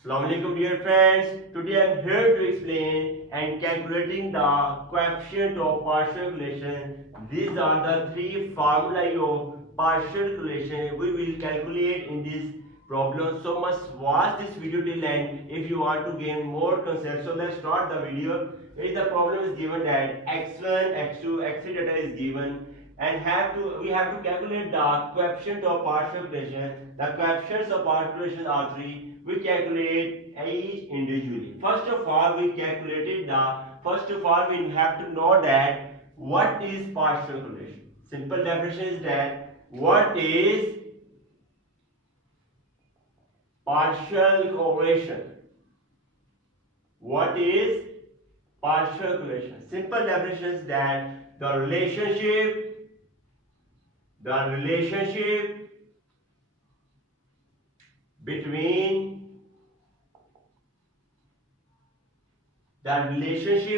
Assalamualaikum dear friends. Today I am here to explain and calculating the coefficient of partial correlation. These are the three formulae of partial correlation we will calculate in this problem. So must watch this video till end if you want to gain more concepts. So let's start the video. If the problem is given that x1, x2, x3 data is given and we have to calculate the coefficient of partial correlation. The coefficients of partial correlation are three. We calculate each individually. First of all, we have to know that what is partial correlation. Simple definition is that what is partial correlation? What is partial correlation? Simple definition is that the relationship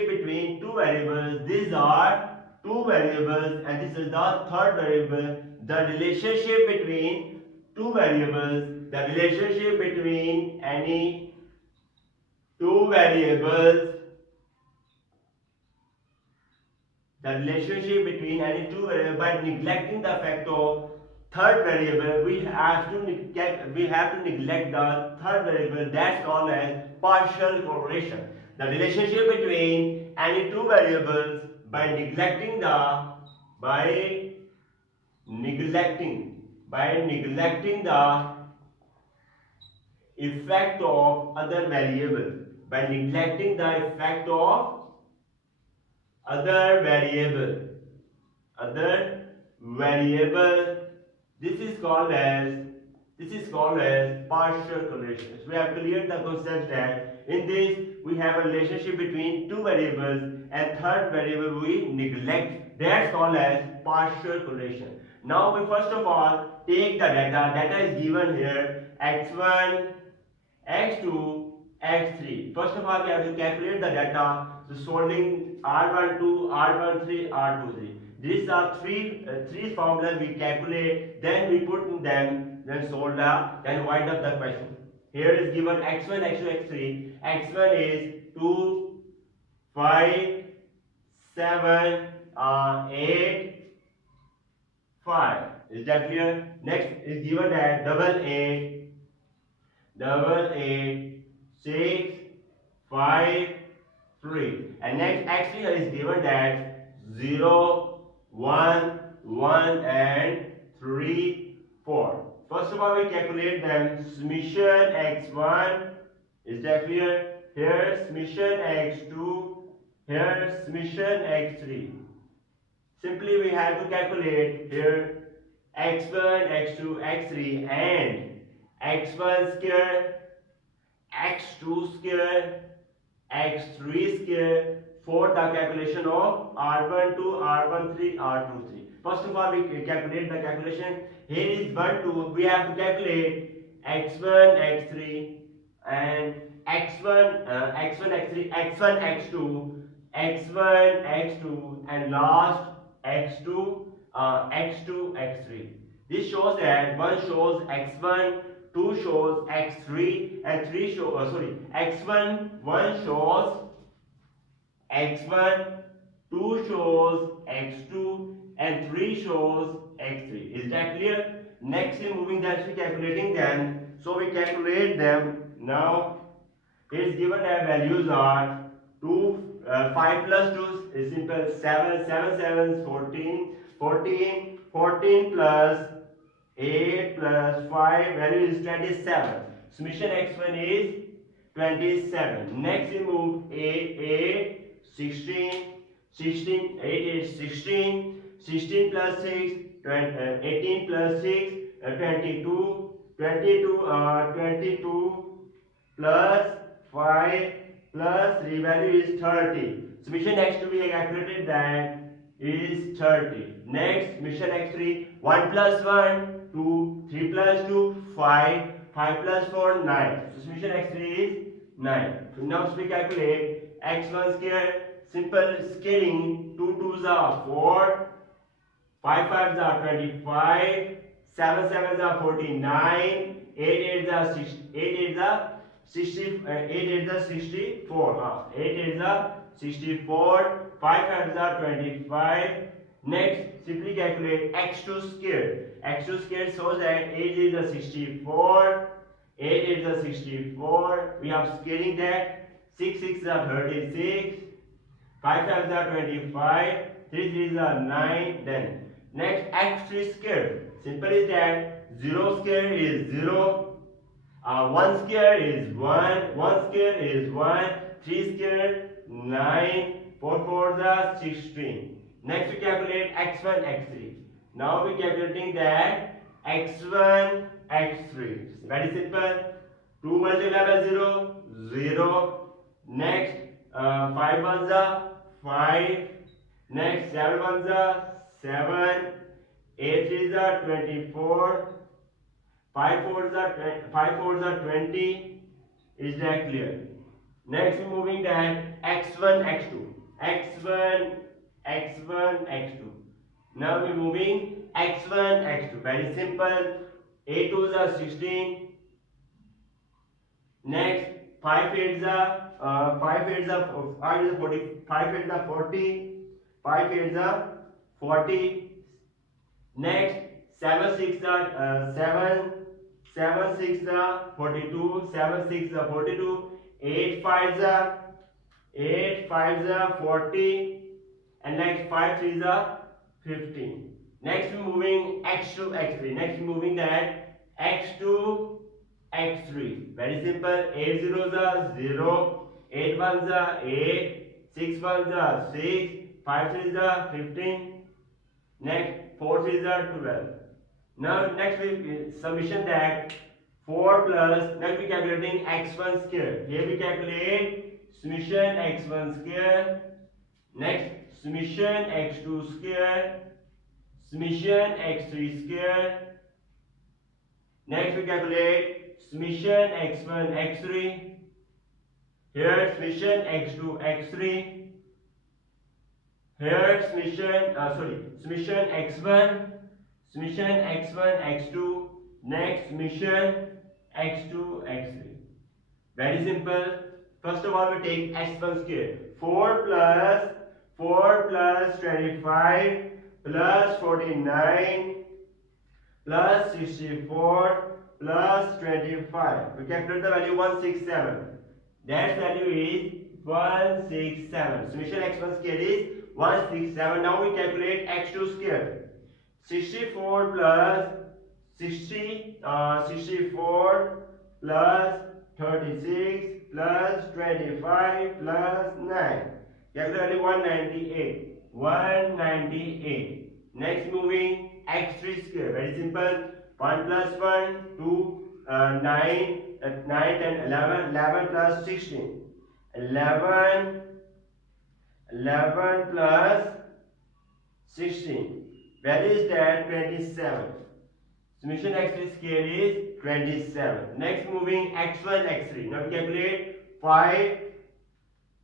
between two variables. These are two variables and this is the third variable. The relationship between two variables, the relationship between any two variables, by neglecting the fact of third variable, we have to neglect the third variable. That's called as partial correlation. The relationship between any two variables by neglecting the effect of other variable, by neglecting the effect of other variable. This is called as partial correlation. So we have cleared the concept that in this we have a relationship between two variables and third variable we neglect. That's called as partial correlation. Now we first of all take the data. Data is given here x1, x2, x3. First of all we have to calculate the data. So solving R12, R13, R23. These are three formulas we calculate, then we put in them, then solve then wind up the question. Here is given x1, x2, x3. x1 is 2, 5, 7, 8, 5. Is that clear? Next is given that double eight, 6, 5, 3. And next x3 is given that 0, 1, 1 and 3, 4. First of all we calculate them. Summation x1, is that clear? Here summation x2, here summation x3. Simply we have to calculate here x1, x2, x3 and x1 square, x2 square, x3 square for the calculation of R12, R13, R23. First of all, we calculate the calculation. Here is 1, 2. We have to calculate x1, x3 and x1, x3, x1, x2, x1, x2 and last x2, x2, x3. This shows that 1 shows x1, 2 shows x3 and 3 shows x1, 1 shows x1, 2 shows x2 and 3 shows x3. Is that clear? Next in moving that we calculating them. So we calculate them. Now it is given that values are 5 plus 2 is simple 7, 7 7 14, 14, 14 plus 8 plus 5 value is 27. Summation x1 is 27. Next we move 8, 16, 16, 8 is 16, 16 plus 6, 18 plus 6, 22, 22 plus 5 plus 3 value is 30. Summation x2 we have calculated that is 30. Next summation x3, 1 plus 1, 2, 3 plus 2, 5, 5 plus 4, 9. So summation x3 is 9. So now we calculate x1 square. Simple scaling. 2 2s are 4, 5 5s are 25, 7 7s are 49, 8 8s are 6, 8 8s are 8 is the 64. 8 is the 64. 5 5 is 25. Next, simply calculate x2 squared. x2 squared shows that 8 is the 64. 8 is the 64. We are scaling that. 6 6 is the 36. 5 5 is 25. 3 3 is 9. Then next x3 squared. Simple is that 0 squared is 0. 1 squared is 1. 1 squared is 1. 3 squared 9. 4 4 is 16. Next we calculate x1 x3. Now we calculating that x1 x3. Very simple. 2 multiplied by 0 0. Next 5 ones are 5. Next 7 ones are 7. 8 threes are 24. 5 fours are 20. Is that clear? Next we moving that x1 x2. x1 x1 x2. Now we moving x1 x2. Very simple. 8 2s are 16. Next 5 8s are 5 8s are 40. 5 8s are 40. 5 8s are 40. Next 7 6 are 7. 7 6 are 42. 7 6 are 42. 8 5s are 40. And next 5 3s are 15. Next we moving x2 x3. Next we moving that x2 x3. Very simple. 8 zeros are 0. 8 ones are 8. 6 ones are 6. 5 3s are 15. Next 4 3s are 12. Now next we summation that 4 plus, next we calculating x1 square. Here we calculate summation x1 square. Next summation x2 square. Summation x3 square. Next we calculate summation x1 x3. Here summation x2 x3. Here summation x1. Summation x1 x2. Next summation x2 x3. Very simple. First of all we take x1 square. 4 plus 25 plus 49 plus 64 plus 25. We calculate the value 167. That value is 167. Summation x1 square is 167. Now we calculate x2 square. 64 plus 64 plus 36 plus 25 plus 9. Calculate 198. 198. Next moving x3 square. Very simple. 1 plus 1 2 9 9 10 11 11 plus 16 11 plus 16. Value is that 27. Summation x3 square is 27. Next moving x1 x3. Now we calculate 5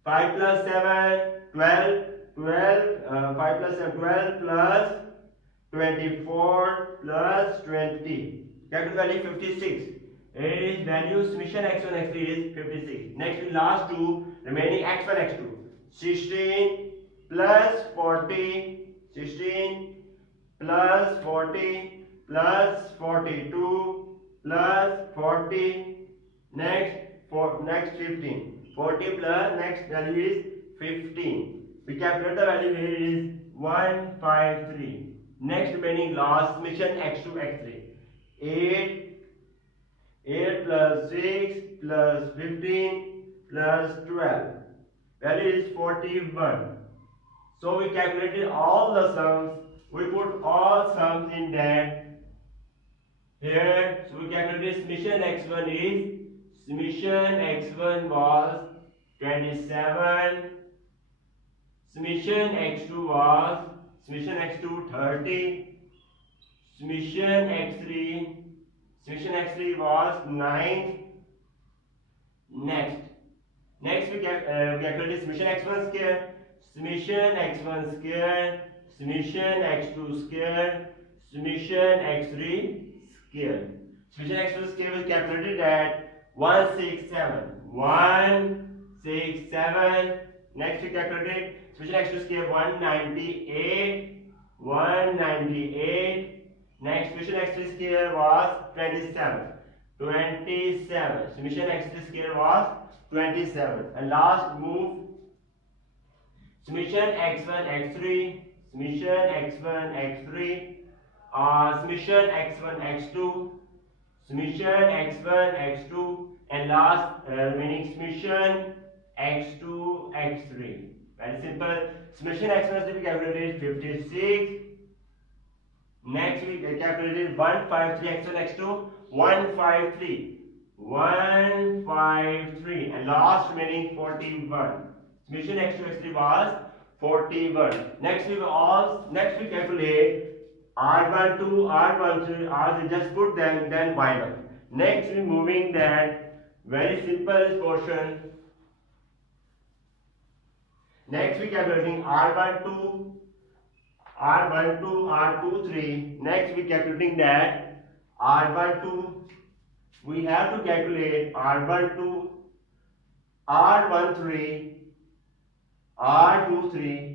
plus 7 12 5 plus 7 12 plus 24 plus 20. Calculate value 56. Its value summation x1 x3 is 56. Next we last two remaining x1 x2. 16 plus 40. 16 plus 40 plus 42 plus 40. Next 15. 40 plus next value is 15. We calculate the value here is 153. Next remaining last summation x2 x3. 8 plus 6 plus 15 plus 12. Value is 41. So we calculated all the sums. We put all sums in that here. So we calculated summation x1 is summation x1 was 27. Summation x2 was summation x2 30. Summation x3 was 9. Next we calculated summation x1 square. Summation x1 square. Summation x2 square. Summation x3 square. Summation x2 square was calculated at 167. 167. Next we calculate summation x2 square 198. 198. Next summation x3 square was 27. 27. Summation x3 square was 27. And last move summation x1 x3. Summation x1 x3. Summation x1 x2. Summation x1 x2. And last remaining summation x2 x3. Very simple. Summation x1 will be calculated 56. Next we calculated 153 x1 x2 153. 153 and last remaining 41. Summation x2 x3 was 41. Next we calculate R12, R13, R3, just put them, then wind up. Next we moving that very simple portion. Next we calculating R12, R12, R23. Next we calculating that R12. We have to calculate R12, R13, R23.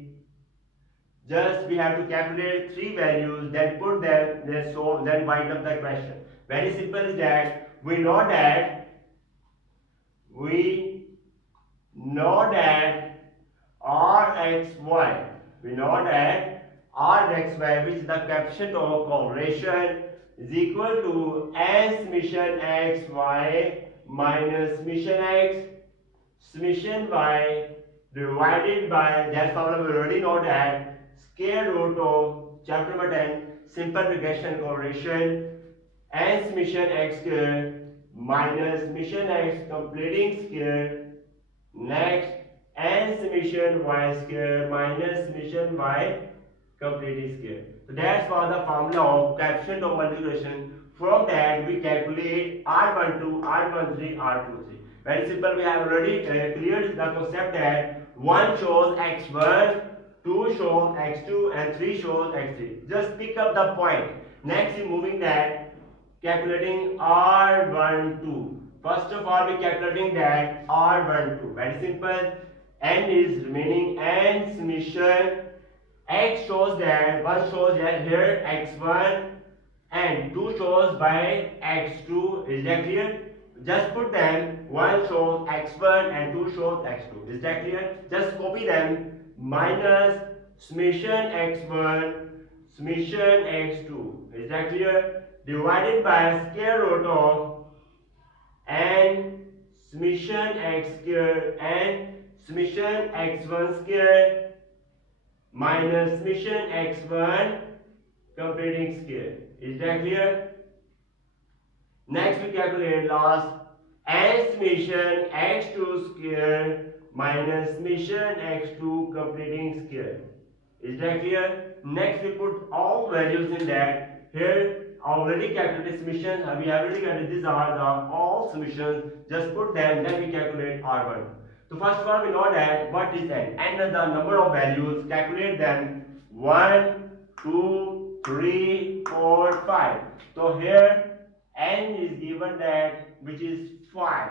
Just we have to calculate three values, then put them, then solve, then wind up the question. Very simple is that we know that Rxy, we know that Rxy, which is the coefficient of correlation, is equal to n summation xy minus summation x summation y divided by, that formula we already know that, square root of chapter number 10 simple regression correlation, n summation x square minus summation x completing square, next n summation y square minus summation y completing square. So that's for the formula of coefficient of multiplication. From that we calculate R12, R13, R23. Very simple. We have already cleared the concept that 1 shows x1, 2 shows x2 and 3 shows x3. Just pick up the point. Next is moving that calculating R12. First of all we calculating that R12. Very simple. N is remaining n summation. X shows that, 1 shows that here x1 and 2 shows by x2. Is that clear? Just put them, 1 shows x1 and 2 shows x2. Is that clear? Just copy them. Minus summation x1, summation x2. Is that clear? Divided by square root of n summation x square and summation x1 square minus summation x1 completing square. Is that clear? Next we calculate last n summation x2 square minus summation x2 completing square. Is that clear? Next we put all values in that. Here already calculated summation, we already calculated, these are the all summations. Just put them, then we calculate R1. So first of all we know that what is n? N is the number of values. Calculate them. 1, 2, 3, 4, 5. So here n is given that, which is 5.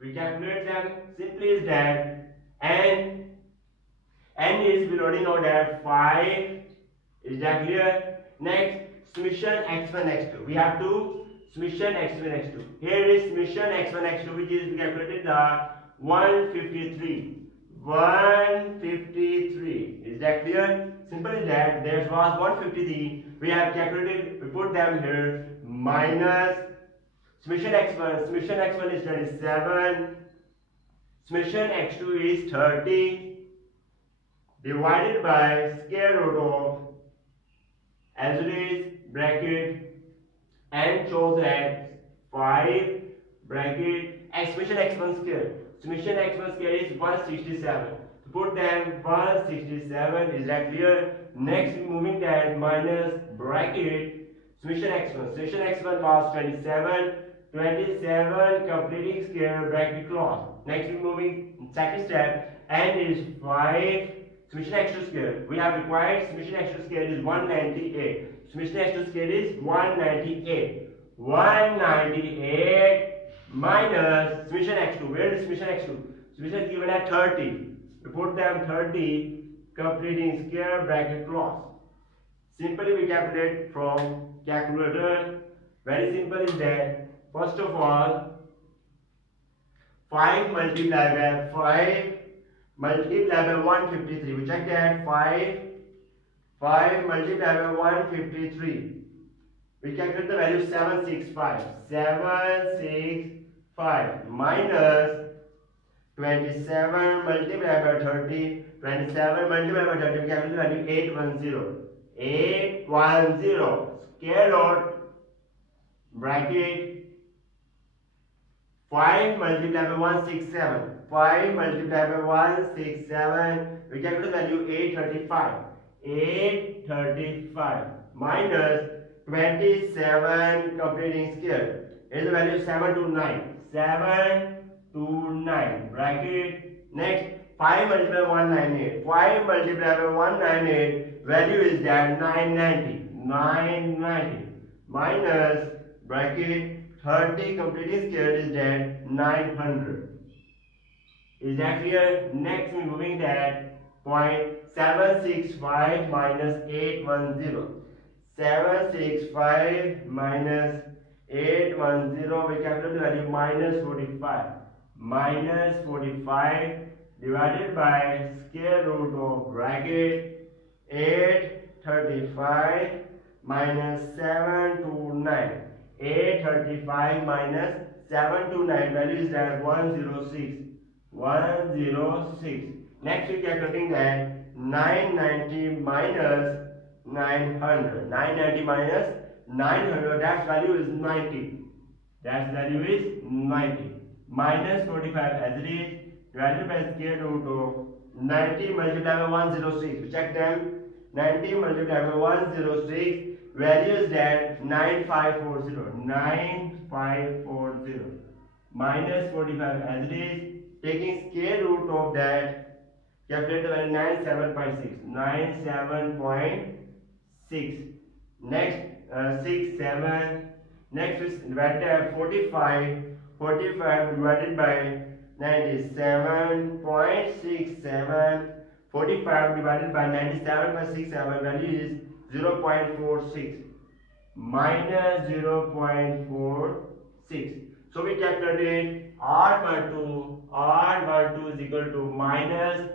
We calculate them. Simply is that n is, we already know that 5. Is that clear? Next summation x1 x2. We have to summation x1 x2. Here is summation x1 x2, which is we calculated the 153. 153. Is that clear? Simple is that there was 153. We have calculated, we put them here, minus summation x1. Summation x1 is 27. Summation x2 is 30. Divided by square root of, as it is, bracket n shows at 5 bracket summation x1 square. Summation x1 square is 167. To put them 167. Is that clear? Next moving that minus bracket summation x1. Summation x1 was 27. 27 completing square bracket close. Next we moving second step. N is 5. Summation x2 square. We have required summation x2 square is 198. Summation x2 square is 198. 198 minus summation x2. Where is summation x2? Summation is given at 30. We put them 30 completing square bracket close. Simply we calculate from calculator. Very simple is that first of all 5 multiplied by 5 multiplied by 153. We check that 5 multiplied by 153. We calculate the value 765. 765 minus 27 multiplied by 30. 27 multiplied by 30. We calculate the value 810. 810 square root bracket 5 multiplied by 167. 5 multiplied by 167. We calculate the value 835. 835 minus 27 completing square. Here is the value 729. 729 bracket. Next 5 multiplied by 198. 5 multiplied by 198. Value is that 990. 990 minus bracket 30 completing square is that 900. Is that clear? Next we moving that point 765 minus 810. 765 minus 810, we calculate the value minus 45. Minus 45 divided by square root of bracket 835 minus 729. 835 minus 729, value is that 106. 106. Next we calculating that 990 minus 900. 990 minus 900, that value is 90. That value is 90. Minus 45 as it is divided by square root of 90 multiplied by 106. We check them. 90 multiplied by 106, value is that 9540. 9540 minus 45 as it is. Taking square root of that, calculate the value 97.6. 97.6. Next 6 7. Next is divided by 45. 45 divided by 97.67. 45 divided by 97.67, value is 0.46. Minus 0.46. So we calculated R12 is equal to minus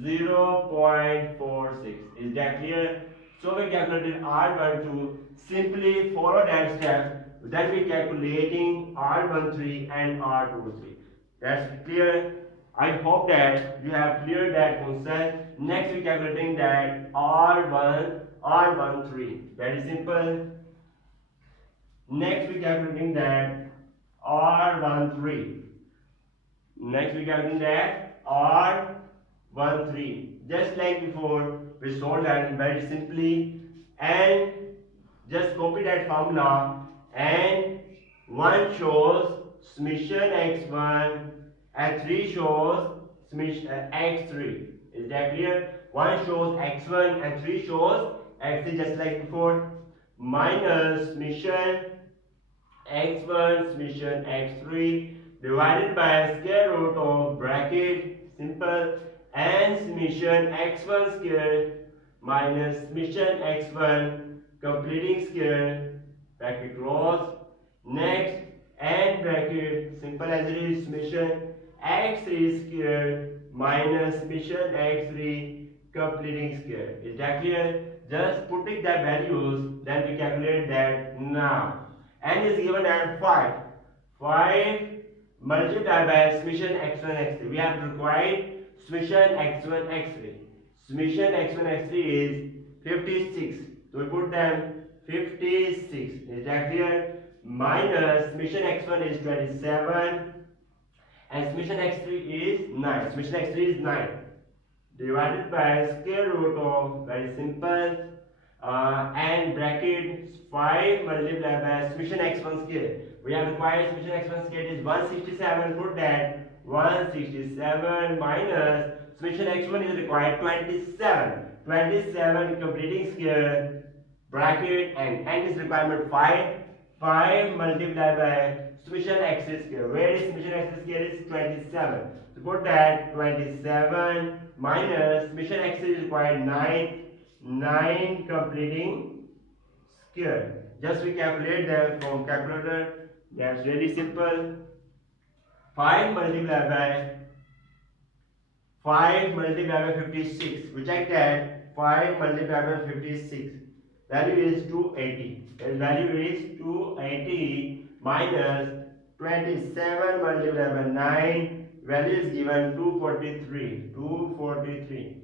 0.46. Is that clear? So we calculated R12. Simply follow that step. Then we calculating R13 and R23. That's clear. I hope that you have cleared that concept. Next we calculating that R13. Very simple. Next we calculating that R13. Next we calculating that R13. Just like before, we solved that very simply, and just copy that formula, and 1 shows summation x1 and 3 shows summation x3. Is that clear? 1 shows x1 and 3 shows x3, just like before. Minus summation x1 summation x3 divided by square root of bracket, simple, and summation x1 square minus summation x1 completing square bracket close. Next, and bracket, simple as it is, summation x3 square minus summation x3 completing square. Is that clear? Just putting the values, then we calculate that now. N is given at 5. 5 multiplied by summation x1 x3. We have required summation x1 x3. Summation x1 x3 is 56. So we put them 56. Is that clear? Minus summation x1 is 27 and summation x3 is 9. Summation x3 is 9. Divided by square root of, very simple, and bracket 5 multiplied by summation x1 square. We have required summation x1 square is 167. Put that 167 minus summation x1 is required 27. 27 completing square bracket, and n is requirement 5. 5 multiplied by summation x square. Where is summation x square is 27. So put that 27 minus summation x is required 9. 9 completing square. Just we calculate them from calculator. That's really simple. 5 multiplied by 5 multiplied by 56. We check that 5 multiplied by 56. Value is 280. The value is 280 minus 27 multiplied by 9. Value is given 243. 243.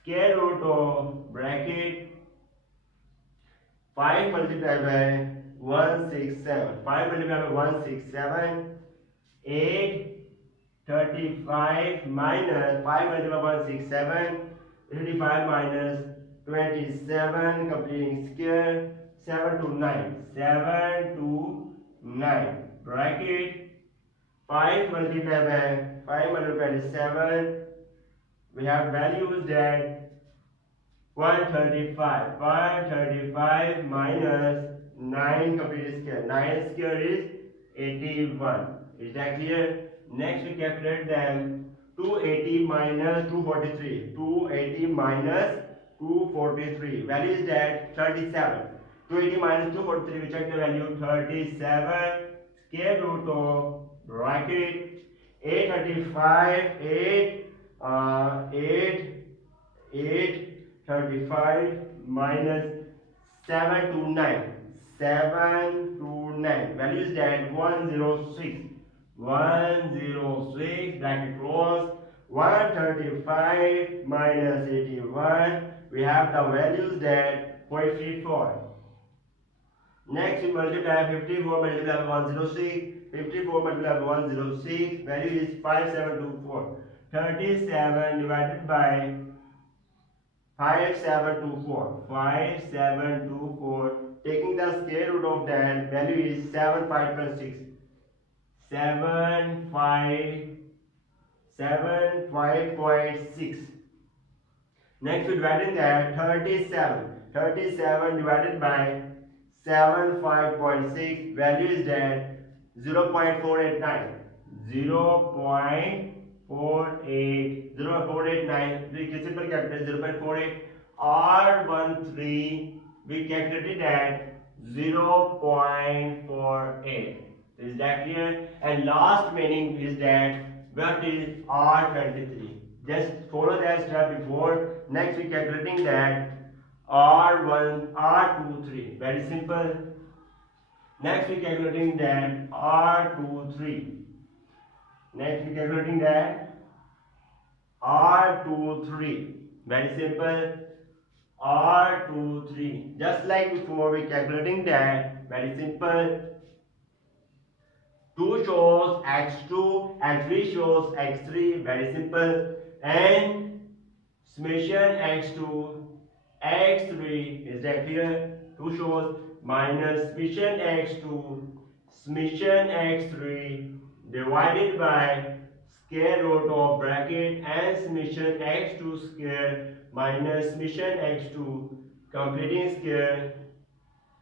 Square root of bracket 5 multiplied by 167. 5 multiplied by 167. 8 35 minus 5 multiplied by 167. 35 minus 27 completing square 7 to 9. 7 to 9. Bracket 5 multiplied by 7. We have values that 135. 135 minus 9 completed square. 9 square is 81. Is that clear? Next we calculate them. 280 minus 243. 280 minus 243. Value is that 37. 280 minus 243. We check the value 37. Square root of bracket 835. 835 minus 7 to 9. 7 to 9. Value is that 106. 106 bracket close. 135 minus 81. We have the values that 54. Next we multiply 54 multiplied by 106. 54 multiplied by 106. Value is 5724. 37 divided by 5724. 5724. Taking the square root of that, value is 75 plus 6. 75.6. Next we divide in that 37. 37 divided by 75.6. Value is that 0.489. 0.48. 0.489. We simple calculate 0.48. R13 we calculated at 0.48. Is that clear? And last meaning is that what is R23. Just follow that step before. Next we calculating that R1, R23. Very simple. Next we calculating that R23. Next we calculating that R23. Very simple. R23. Just like before we calculating that. Very simple. 2 shows x2 and 3 shows x3. Very simple. And summation x2 x3. Is that clear? 2 shows minus summation x2 summation x3 divided by square root of bracket and summation x2 square minus summation x2 completing square.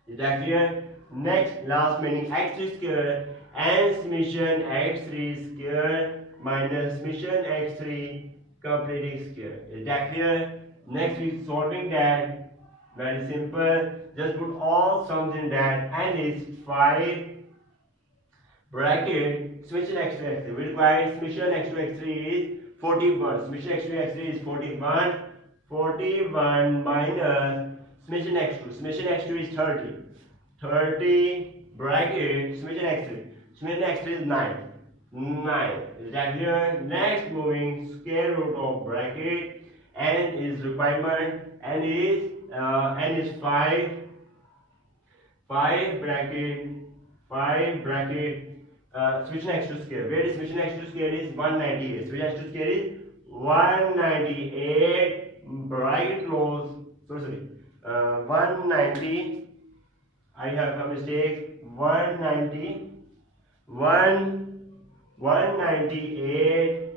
Is that clear? Next last meaning x3 square and summation x3 square minus summation x3 completing square. Is that clear? Next we solving that. Very simple. Just put all sums in that and it's 5 bracket summation x2 x3. We require summation x2 x3 is 41. Summation x2 x3 is 41. 41 minus summation x2. Summation x2 is 30. 30 bracket summation x3. Summation x3 is 9. 9. Is that clear? Next moving square root of bracket and is requirement and is 5. 5 bracket summation x2 square. Where is summation x2 square is 198. Summation x2 square is 198 bracket close. Sorry. 190. I have a mistake. 198.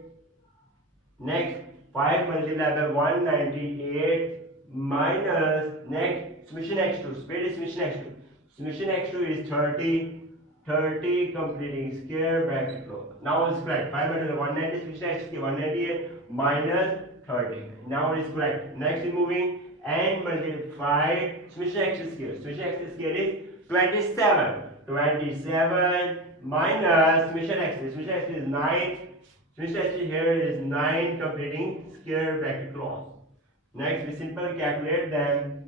Next 5 multiplied by 198 minus next summation x2. Where is summation x2? Summation x2 is 30. 30 completing square bracket close. Now it's correct. 5 minus 190, which next 198 minus 30. Now it is correct. Next is moving and multiply. Switch next square. Switch next square is 27. 27 minus switch next. Switch next is 9. Switch next here is 9 completing square bracket close. Next we simply calculate them.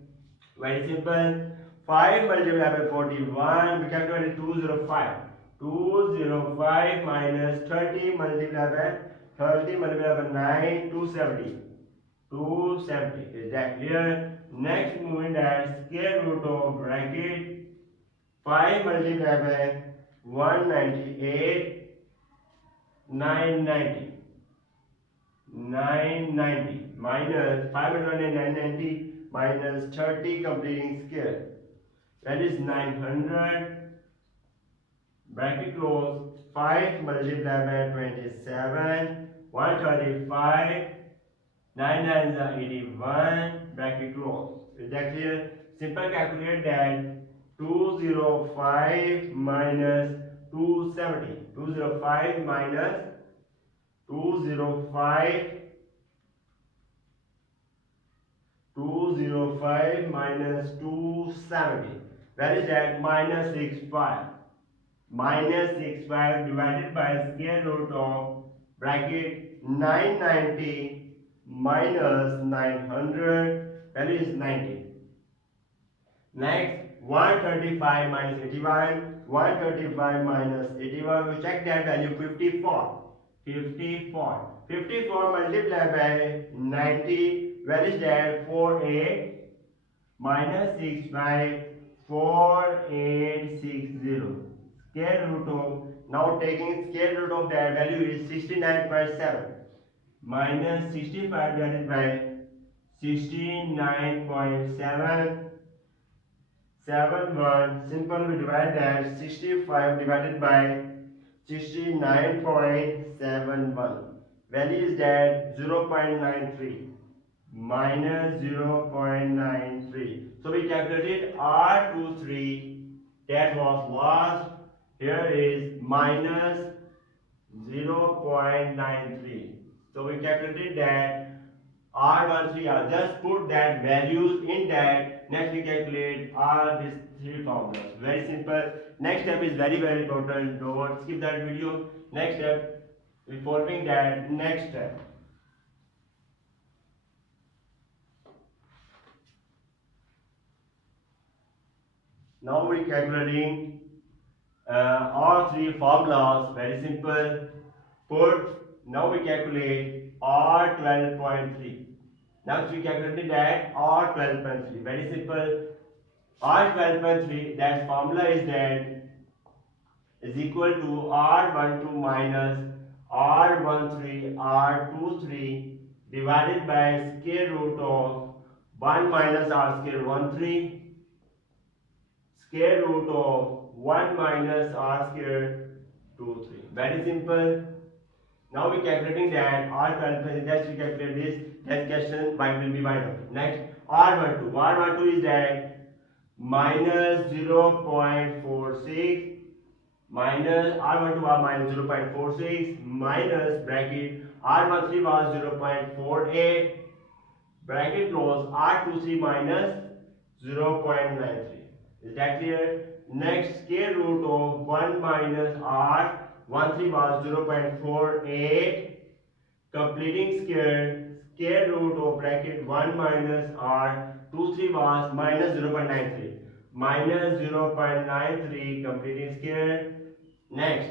Very simple. 5 multiplied by 41, we calculate 205. 205 minus 30 multiplied by 30 multiplied by 9, 270. 270. Is that clear? Next moving that square root of bracket 5 multiplied by 198, 990. 990 minus 5 multiplied by 990 minus 30 completing square. That is 900 bracket close. 5 multiplied by 27, 135, 9 nines are 81 bracket close. Is that clear? Simple calculate that 205 minus 270. 205 minus 205 minus 270. Where is that? Minus 65. Minus 65 divided by square root of bracket 990 minus 900. That is 90. Next 135 minus 81. 135 minus 81. We check that value 54. 54. 54 multiplied by 90. Where is that? 48 minus 65, 4860. Square root of, now taking square root of that value is 69.7 minus 65 divided by 69.7, 71. Simple, we divide that 65 divided by 69.71. Value is that 0.93 minus 0.93. So we calculated R23, that was lost. Here is minus 0.93. So we calculated that R13, just put that values in that. Next we calculate R these three formulas. Very simple. Next step is very important. Don't skip that video. Next step, we following that next step. Now we calculating all three formulas. Very simple. Now we calculate R12.3. Now we calculated that R12.3. Very simple. R12.3, that formula is that is equal to R12 minus R13 R23 divided by square root of 1 minus R square 13 square root of 1 minus R square 23. Very simple. Now we calculating that R12, just we calculate this, that question will be wind up. Next R12. R12 is that minus 0.46 minus R12 was minus 0.46 minus bracket R13 was 0.48 bracket close R23 minus 0.93. Is that clear? Next, square root of 1 minus R13 was 0.48 completing square root of bracket 1 minus R23 was minus 0.93 minus 0.93 completing square. Next,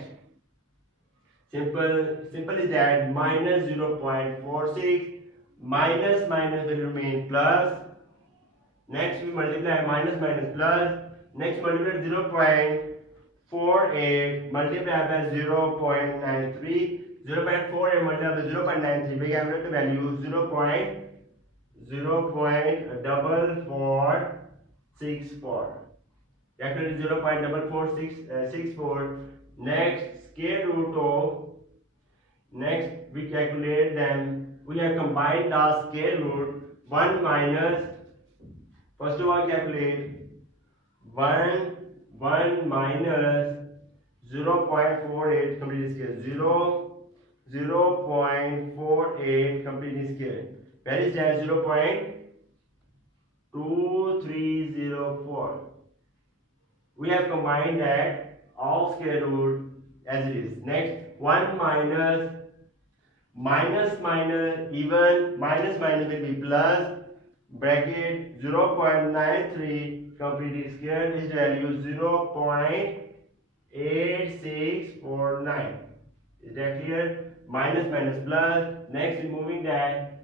simple is that minus 0.46 minus will remain plus. Next we multiply minus plus. Next multiply 0.48 multiply by 0.93. 0.48 multiplied by 0.93. We have the value 0.464. Calculate 0.4464. Next square root of. Next we calculate them. We have combined the square root 1 minus. First of all calculate 1 minus 0.48 completely square. 0.48 completely square. Where is that? 0.2304. We have combined that all square root as it is. Next, 1 minus even minus will be plus bracket 0.93 completely square is value 0.8649. Is that clear? Minus plus. Next, removing that,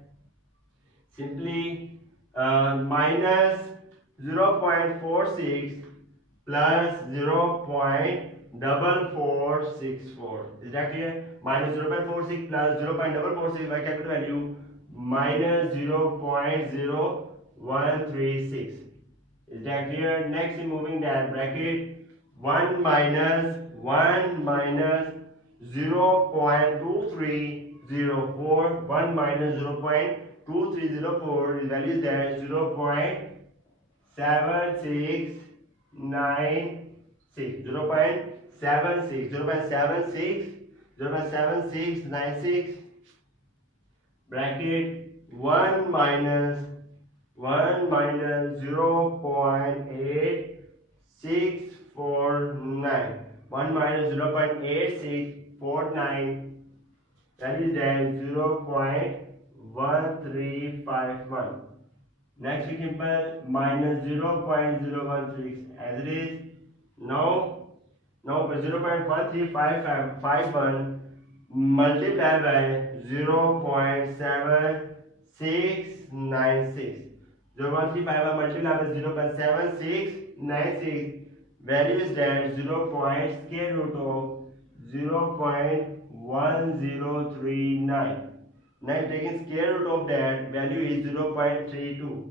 simply minus 0.46 plus 0.4464. Is that clear? Minus 0.46 plus 0.446 by capital value minus 0.0136. Is that clear? Next, removing that bracket, 1 minus 0.2304. 1 minus 0.2304 is value is that 0.7696. 0.7696 bracket 1 minus 0.8649. 1 minus 0.8649, that is then 0.1351. Next we simple minus 0.016 as it is. Now 0.1351 multiplied by 0.7696. 0.1351 multiplied by 0.7696, value is that 0. Square root of 0.1039. Next, taking square root of that, value is 0.32.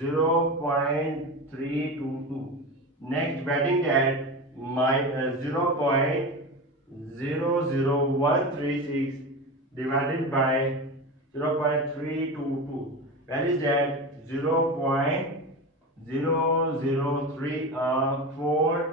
0.322. Next, dividing that, 0.00136 divided by 0.322. Value is that 0.0034.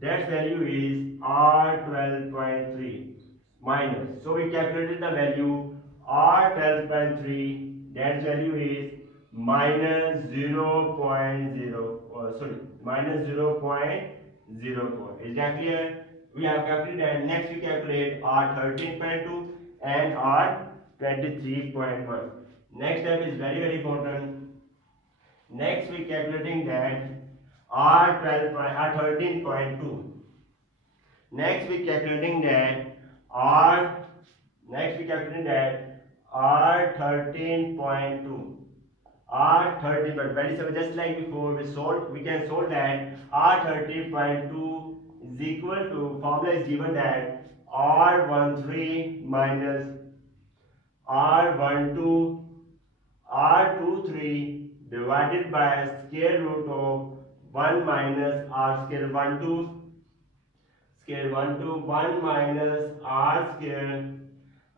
That value is R12.3 minus. So we calculated the value R12.3. That value is minus 0.04. Is that clear? We have calculated that. Next we calculate R13.2 and R23.1. Next step is very important. Next we calculating that R13.2. Next we calculating that R13.2. R13, but very simple, just like before we can solve that. R13.2 is equal to, formula is given that R13 minus R23 divided by square root of 1 minus R square 12 1 minus R square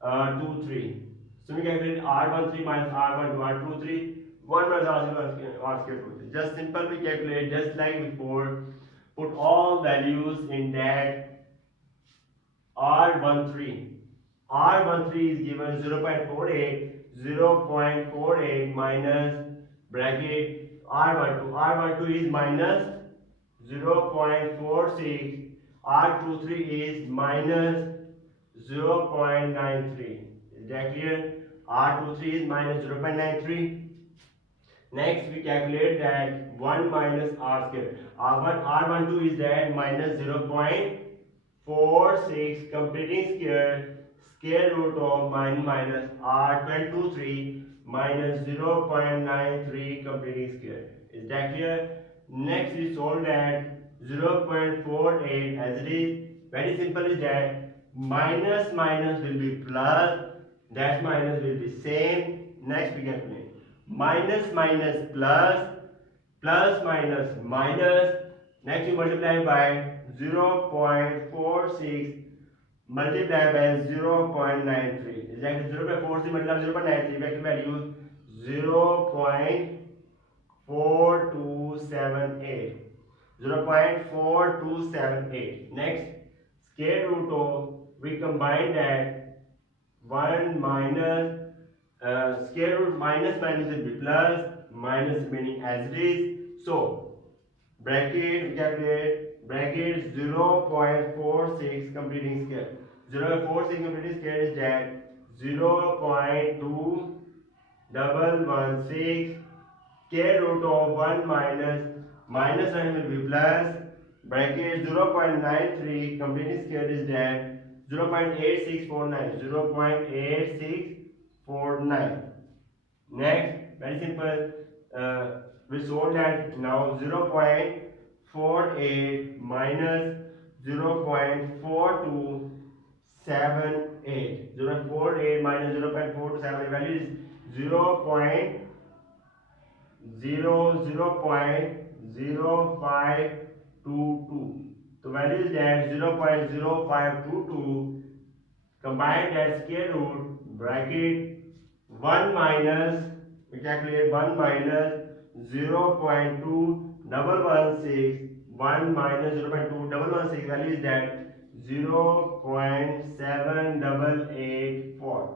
23. So we calculate R13 minus R12 R23 1 minus R square 23. Just simple we calculate just like before. Put all values in that R13. R13 is given 0.48 minus bracket R12 is minus 0.46, R23 is minus 0.93. Is that clear? R23 is minus 0.93. Next we calculate that 1 minus R square. R12 is that minus 0.46 completing square root of minus R23 minus 0.93 completing square. Is that clear? Next we solve that 0.48 as it is. Very simple is that minus will be plus, dash minus will be same. Next we calculate minus plus, plus minus. Next we multiply by 0.46 multiply by 0.93. Exactly 0.46 multiply by 0.93. Back to value 0.46 0.4278. 0.4278. Next, square root of, we combine that 1 minus square root minus minus will be plus, minus remaining as it is. So bracket, we calculate bracket 0.46 completing square. 0.46 completing square is that 0.2116 square root of 1 minus minus 1 will be plus, bracket 0.93 completing square is that 0.8649. 0.8649. Next, very simple. We solve that now. 0.48 minus 0.4278. 0.48 minus 0.4278 value is 0.0522. So value is that 0.0522. Combine that square root bracket 1 minus, we calculate 1 minus 0.2116, 1 minus 0.2116 value is that 0.7884.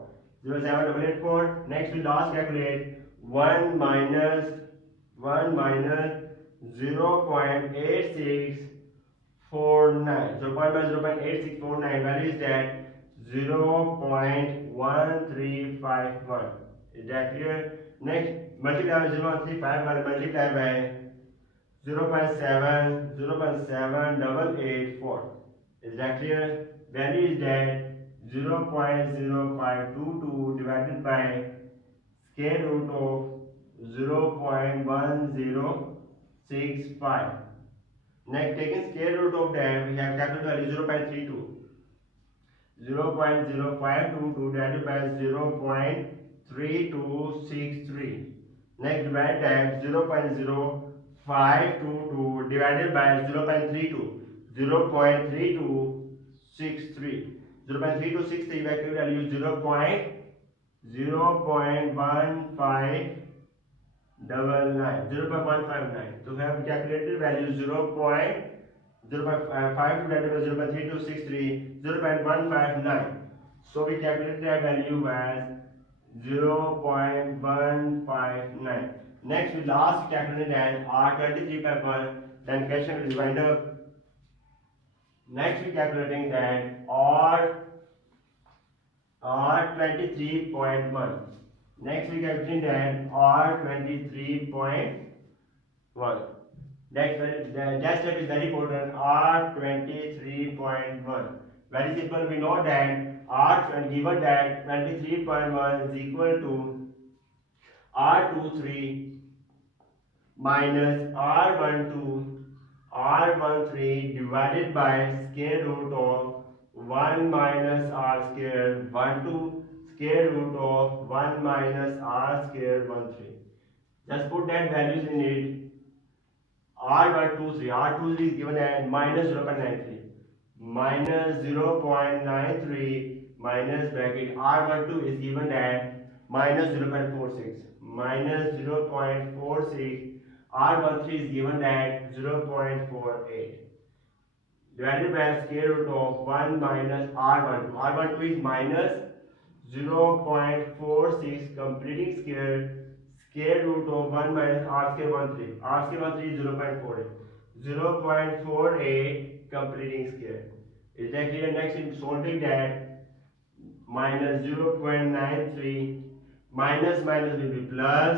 0.7884. Next we last calculate 1 minus 0.8649. 0.8649 value is that 0.1351. Is that clear? Next, multiply by 0.1351, multiply by 0.7, Is that clear? Value is that 0.0522 divided by square root of 0.1065. Next, taking square root of that, we have capital value 0.32. 0.0522 divided by 0.3263. Next, divide that 0.0522 divided by 0.32. 0.3263. 0.3263 value 0.1599. 0.159. So we have calculated value 0.05 divided by 0.3263, 0.159. So we calculated that value as 0.159. Next we last calculated as R23.1. Then question will wind up. Next we calculating that R23.1. Next we calculating that R23.1. That step is very important. R23.1. Very simple. We know that given that 23.1 is equal to R23 minus R13 divided by square root of 1 minus R square 12 square root of 1 minus R square 13. Just put that values in it. R23 is given as minus 0.93, minus 0.93 minus bracket R12 is given as minus 0.46, minus 0.46, R13 is given at 0.48 divided by square root of 1 minus R12. R12 is minus 0.46 completing square root of 1 minus R square 13. R square 13 is 0.48. 0.48 completing square. Is that clear? Next in solving that, minus 0.93 minus minus will be plus,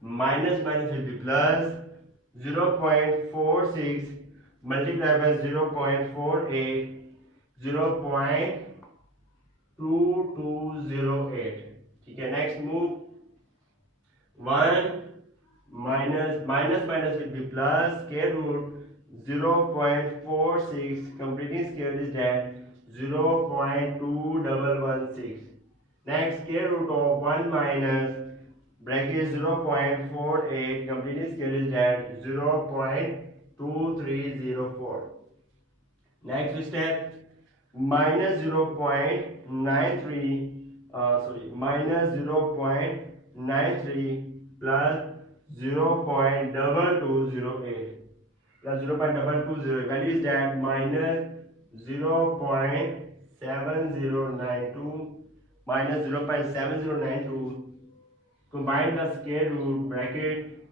minus minus will be plus, 0.46 multiplied by 0.48, 0.2208. Okay, next move. 1 minus minus will be plus, square root 0.46 completing square is that 0.2116. Next, square root of 1 minus bracket 0.48 completing square is that 0.2304. Next step, minus 0.93 minus 0.93 plus 0.2208 plus 0.2208. Value is that minus 0.7092 minus 0.7092. Combine the square root bracket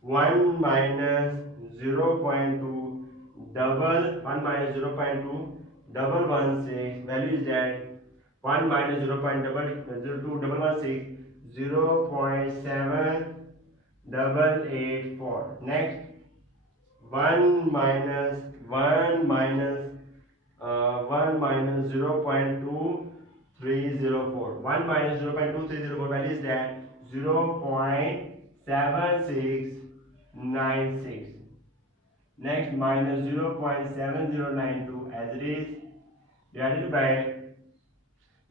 1 minus 0.2 double 1 minus 0.2 double 16. Value is that 1 minus 0.2 0.784. Next 1 minus 0.2304. 1 minus 0.2304 value is that 0.7696. Next minus 0.7092 as it is divided by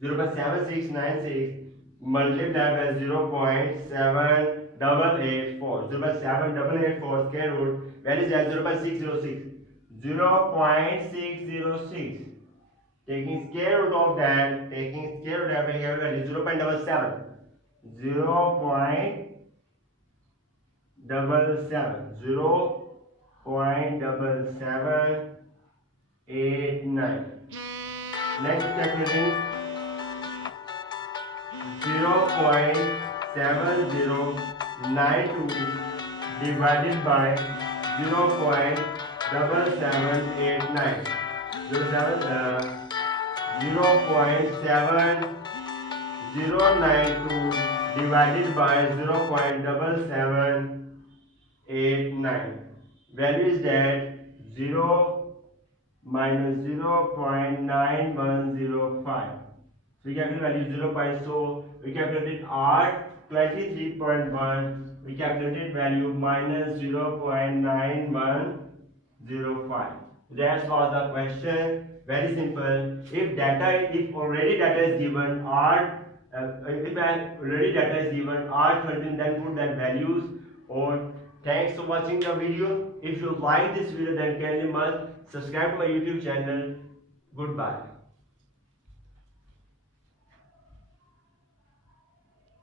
0.7696 multiplied by 0.7884. 0.7884 square root value is at 0.606. 0.606. Taking square root of that, taking square root of that value 0.77. 0.77. 0.7789. Next calculating 0.7092 divided by 0.7789. 0.7092 divided by 0.7789. Value is that 0 minus 0.9105. So we calculate value 0. So we calculated R 23.1. We calculated value minus 0.9105. That was the question. Very simple. If already data is given R, if already data is given R13, then put that values. Or thanks for watching the video. If you like this video, then kindly must subscribe to my YouTube channel. Goodbye.